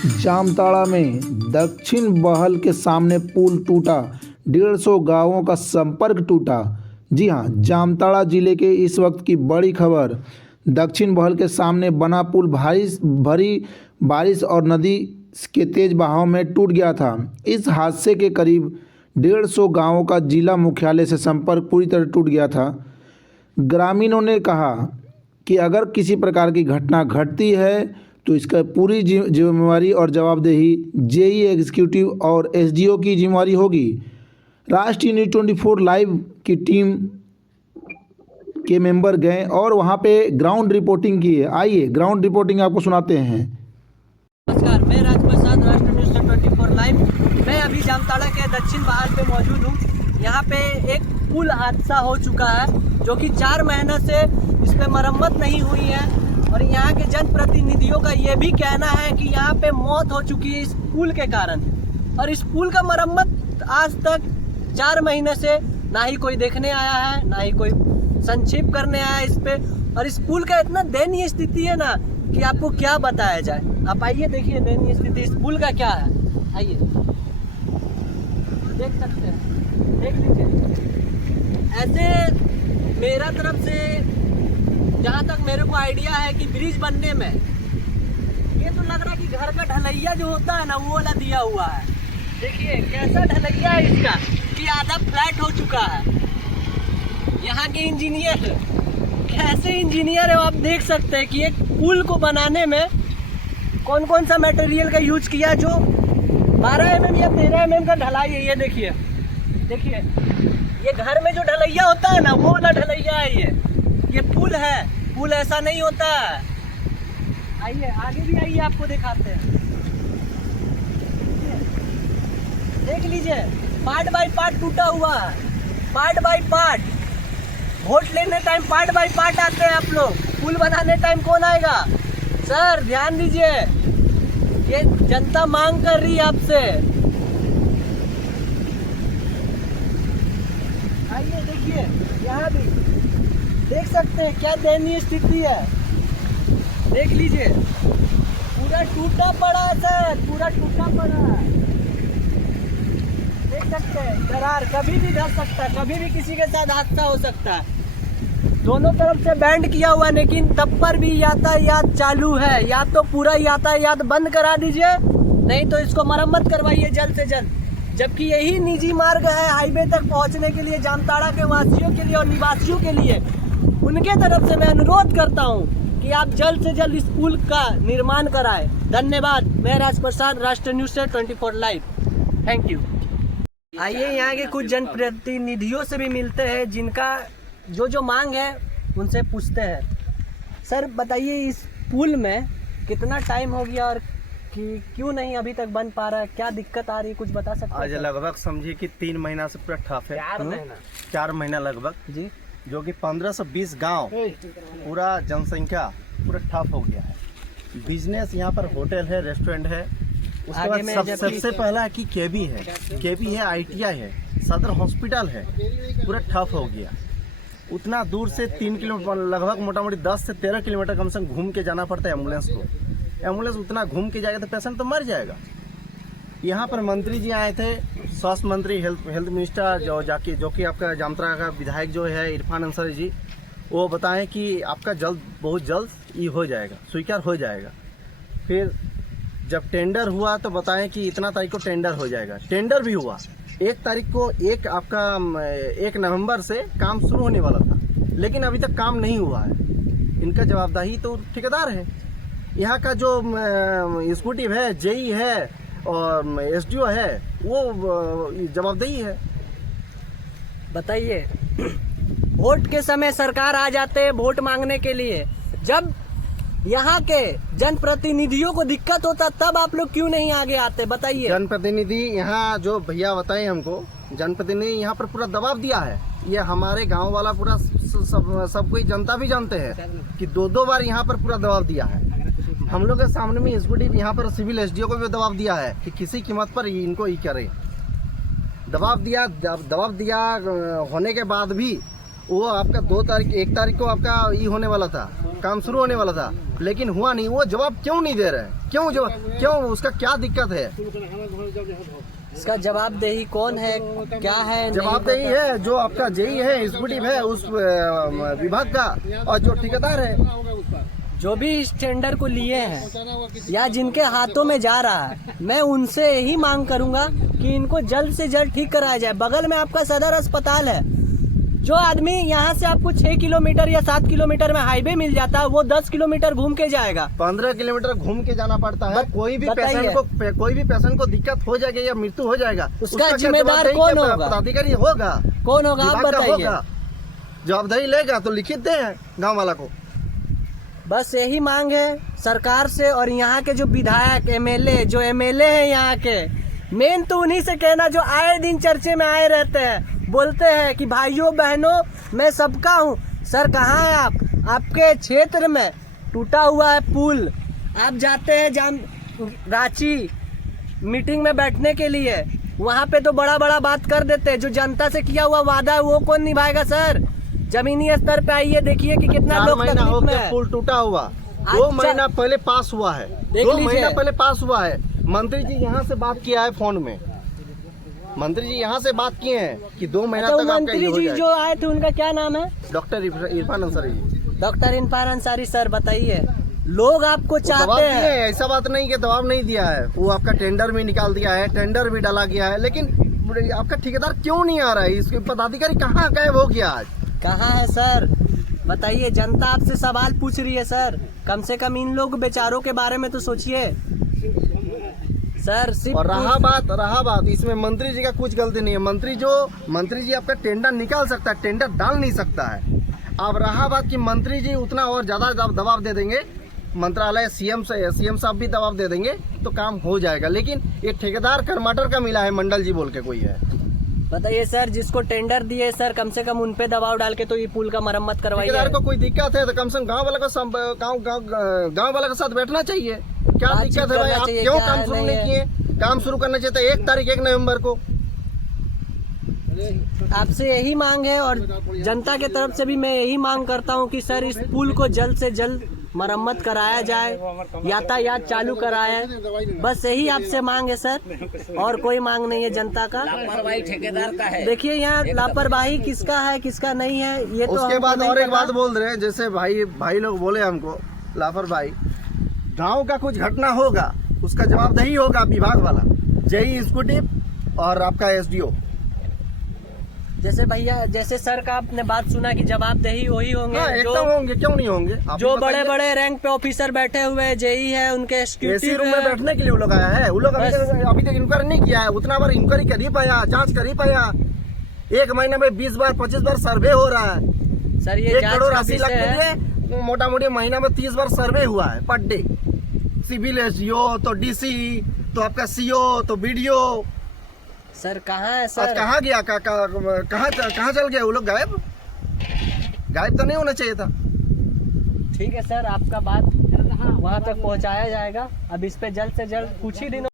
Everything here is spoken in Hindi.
जामताड़ा में दक्षिण बहल के सामने पुल टूटा, 150 गांवों का संपर्क टूटा। जी हां, जामताड़ा जिले के इस वक्त की बड़ी खबर। दक्षिण बहल के सामने बना पुल भारी बारिश और नदी के तेज बहाव में टूट गया था। इस हादसे के करीब 150 गांवों का जिला मुख्यालय से संपर्क पूरी तरह टूट गया था। ग्रामीणों ने कहा कि अगर किसी प्रकार की घटना घटती है तो इसका पूरी जिम्मेवारी और जवाबदेही जेई एग्जीक्यूटिव और एसडीओ की जिम्मेवारी होगी। राष्ट्रीय न्यूज़ 24 लाइव की टीम के मेंबर गए और वहां पे ग्राउंड रिपोर्टिंग की है। आइए ग्राउंड रिपोर्टिंग आपको सुनाते हैं। नमस्कार, मैं राजप्रसाद, राष्ट्रीय न्यूज़ 24 लाइव। मैं अभी जामताड़ा के दक्षिण बहाल पे मौजूद हूँ। यहाँ पे एक पुल हादसा हो चुका है जो कि 4 महीने से इस पे मरम्मत नहीं हुई है और यहाँ के जनप्रतिनिधियों का ये भी कहना है कि यहाँ पे मौत हो चुकी है इस पुल के कारण। और इस पुल का मरम्मत आज तक 4 महीने से ना ही कोई देखने आया है, ना ही कोई संक्षेप करने आया है इस पे। और इस पुल का इतना दयनीय स्थिति है ना कि आपको क्या बताया जाए। आप आइए देखिए दयनीय स्थिति इस पुल का क्या है। आइए देख सकते हैं, देख लीजिए। ऐसे मेरा तरफ से जहाँ तक मेरे को आइडिया है कि ब्रिज बनने में ये तो लग रहा है कि घर का ढलैया जो होता है ना वो वाला दिया हुआ है। देखिए कैसा ढलैया है इसका कि आधा फ्लैट हो चुका है। यहाँ के इंजीनियर कैसे इंजीनियर है आप देख सकते हैं कि एक पुल को बनाने में कौन कौन सा मटेरियल का यूज किया। जो 12 mm या 13 mm का ढलाई है। ये देखिए, देखिए ये घर में जो ढलैया होता है ना वो वाला ढलैया है। ये पुल है, पुल ऐसा नहीं होता है। आइए आगे भी आइए, आपको दिखाते हैं। देख लीजिए पार्ट बाय पार्ट टूटा हुआ है, पार्ट बाय पार्ट। वोट लेने टाइम पार्ट बाय पार्ट आते हैं आप लोग, पुल बनाने टाइम कौन आएगा? सर ध्यान दीजिए, ये जनता मांग कर रही है आपसे। आइए देखिए, यहाँ भी देख सकते हैं क्या दयनीय स्थिति है। देख लीजिए पूरा टूटा पड़ा है सर, पूरा टूटा पड़ा है। देख सकते हैं दरार कभी भी धस सकता है, कभी भी किसी के साथ हादसा हो सकता है। दोनों तरफ से बैंड किया हुआ है लेकिन तब पर भी यातायात चालू है। या तो पूरा यातायात बंद करा दीजिए, नहीं तो इसको मरम्मत करवाइए जल्द से जल्द। जबकि यही निजी मार्ग है हाईवे तक पहुंचने के लिए जामताड़ा के वासियों के लिए और निवासियों के लिए। उनके तरफ से मैं अनुरोध करता हूं कि आप जल्द से जल्द इस पुल का निर्माण कराएं। धन्यवाद। मैं राजप्रसाद, राष्ट्रीय न्यूज़ 24 लाइव। Thank you. आइए यहाँ के कुछ जनप्रतिनिधियों से भी मिलते हैं जिनका जो मांग है उनसे पूछते हैं। सर बताइए इस पुल में कितना टाइम हो गया और कि क्यों नहीं अभी तक बन पा रहा है, क्या दिक्कत आ रही है, कुछ बता सकते हैं? आज लगभग समझिए कि 3 महीना से पूरा ठप है। 4 महीना लगभग जी, जो कि 15 से 20 गांव पूरा जनसंख्या पूरा ठप हो गया है। बिजनेस यहाँ पर होटल है, रेस्टोरेंट है। उसके बाद सबसे पहला कि केबी है, ITI है, सदर हॉस्पिटल है, पूरा ठप हो गया। उतना दूर से 3 किलोमीटर लगभग मोटा मोटी 10 से 13 किलोमीटर कम से कम घूम के जाना पड़ता है एम्बुलेंस को। एम्बुलेंस उतना घूम के जाएगा तो पेशेंट तो मर जाएगा। यहाँ पर मंत्री जी आए थे, स्वास्थ्य मंत्री, हेल्थ मिनिस्टर जो कि आपका जामताड़ा का विधायक जो है इरफान अंसारी जी, वो बताएं कि आपका बहुत जल्द ये हो जाएगा, स्वीकार हो जाएगा। फिर जब टेंडर हुआ तो बताएं कि इतना तारीख को टेंडर हो जाएगा। टेंडर भी हुआ 1 तारीख को, 1 नवंबर से काम शुरू होने वाला था, लेकिन अभी तक काम नहीं हुआ है। इनका जवाबदेही तो ठेकेदार है। यहाँ का जो एग्जीक्यूटिव है, जेई है और एसडीओ है, वो जवाबदेही है। बताइए वोट के समय सरकार आ जाते हैं वोट मांगने के लिए, जब यहाँ के जनप्रतिनिधियों को दिक्कत होता तब आप लोग क्यों नहीं आगे आते? बताइए। जनप्रतिनिधि यहाँ जो भैया बताए हमको, जनप्रतिनिधि यहाँ पर पूरा दबाव दिया है। ये हमारे गांव वाला पूरा सब कोई जनता भी जानते हैं कि 2 बार यहाँ पर पूरा दबाव दिया है। हम लोग के सामने में एग्जीक्यूटिव यहाँ पर सिविल एसडीओ को भी दबाव दिया है कि किसी कीमत पर इनको ये करे। दबाव दिया होने के बाद भी वो आपका 1 तारीख को आपका ये होने वाला था, काम शुरू होने वाला था, लेकिन हुआ नहीं। वो जवाब क्यों नहीं दे रहे हैं? क्यों उसका क्या दिक्कत है? इसका जवाबदेही कौन है, क्या है? नहीं जवाबदेही पता। है जो आपका जेई है, एग्जीक्यूटिव है उस विभाग का, और जो ठेकेदार है, जो भी इस टेंडर को लिए हैं या जिनके हाथों में जा रहा है, मैं उनसे यही मांग करूंगा कि इनको जल्द से जल्द ठीक कराया जाए। बगल में आपका सदर अस्पताल है, जो आदमी यहाँ से आपको 6 किलोमीटर या 7 किलोमीटर में हाईवे मिल जाता है, वो 10 किलोमीटर घूम के जाएगा। 15 किलोमीटर घूम के जाना पड़ता है। कोई भी पेशेंट को दिक्कत हो जाएगी या मृत्यु हो जाएगा, उसका जिम्मेदार कौन होगा? पदाधिकारी होगा। कौन होगा आप बताइए। जवाबदेही लेगा तो लिखित दे गाँव वाला को। बस यही मांग है सरकार से। और यहाँ के जो विधायक जो एमएलए हैं यहाँ के, मेन तो उन्हीं से कहना जो आए दिन चर्चे में आए रहते हैं, बोलते हैं कि भाइयों बहनों मैं सबका हूँ। सर कहाँ है आप? आपके क्षेत्र में टूटा हुआ है पुल, आप जाते हैं रांची मीटिंग में बैठने के लिए, वहाँ पे तो बड़ा बड़ा बात कर देते हैं। जो जनता से किया हुआ वादा है वो कौन निभाएगा? सर जमीनी स्तर पे आइए, देखिए कि कितना लोग तकलीफ में है। पुल टूटा हुआ 2 महीना पहले पास हुआ है, 2 महीना पहले पास हुआ है। मंत्री जी यहाँ से बात किया है फोन में, मंत्री जी यहाँ से बात किए हैं कि 2 महीना तक आपका मंत्री जी जो आए थे उनका क्या नाम है? Doctor Irfan Ansari ji. Doctor Irfan Ansari sir, बताइए लोग आपको चाहते हैं। ऐसा बात नहीं कि दबाव नहीं दिया है, वो आपका टेंडर भी निकाल दिया है, टेंडर भी डाला गया है, लेकिन आपका ठेकेदार क्यों नहीं आ रहा है? इसके पदाधिकारी कहाँ गायब हो गया आज? कहाँ है सर बताइए? जनता आपसे सवाल पूछ रही है सर, कम से कम इन लोग बेचारों के बारे में तो सोचिए सर। और रहा बात इसमें मंत्री जी का कुछ गलती नहीं है। मंत्री जी आपका टेंडर निकाल सकता है, टेंडर डाल नहीं सकता है। अब रहा बात कि मंत्री जी उतना और ज्यादा दबाव दे देंगे, मंत्रालय सीएम साहब भी दबाव दे देंगे तो काम हो जाएगा। लेकिन ये ठेकेदार कर्माटर का मिला है, मंडल जी बोल के कोई है। बताइए सर, जिसको टेंडर दिए सर, कम से कम उन पे दबाव डाल के तो ये पुल का मरम्मत करवाइए। ठेकेदार को कोई दिक्कत है तो कम से कम गाँव वाला के साथ बैठना चाहिए। क्या दिक्कत है भाई? आप क्यों काम शुरू नहीं किए? काम शुरू करना चाहिए था 1 नवंबर को। आपसे यही मांग है और जनता के तरफ से भी मैं यही मांग करता हूं कि सर इस पुल को जल्द से जल्द मरम्मत कराया जाए, यातायात चालू कराया। बस यही आपसे मांग है सर, और कोई मांग नहीं है जनता का। लापरवाही ठेकेदार का है। देखिए यहाँ लापरवाही किसका है किसका नहीं है ये तो उसके बाद और एक बात बोल रहे हैं, जैसे भाई लोग बोले हमको लापरवाही। गांव का कुछ घटना होगा उसका जवाबदेही होगा विभाग वाला, जेई एग्जीक्यूटिव और आपका एसडीओ। जैसे भैया, जैसे सर का आपने बात सुना कि जवाबदेही वही होंगे। हाँ, एकदम होंगे, क्यों नहीं होंगे? जो बड़े बड़े रैंक पे ऑफिसर बैठे हुए हैं, जेई है, उनके एसी रूम में बैठने के लिए वो लोग आया है। वो लोग अभी तक इंक्वायरी नहीं किया है। उतना बार इंक्वायरी कर ही पाया, जांच कर ही पाया। 1 महीने में 20 बार 25 बार सर्वे हो रहा है सर। ये 1 करोड़ 80 लाख के लिए मोटा मोटी महीना में 30 बार सर्वे हुआ है पर डे। सिविल एसडीओ तो डीसी तो आपका सीओ तो बीडीओ। सर कहाँ है सर? कहाँ गया? कहाँ चल गया? वो लोग गायब तो नहीं होना चाहिए था। ठीक है सर, आपका बात वहाँ तक पहुँचाया जाएगा। अब इस पे जल्द से जल्द कुछ ही दिनों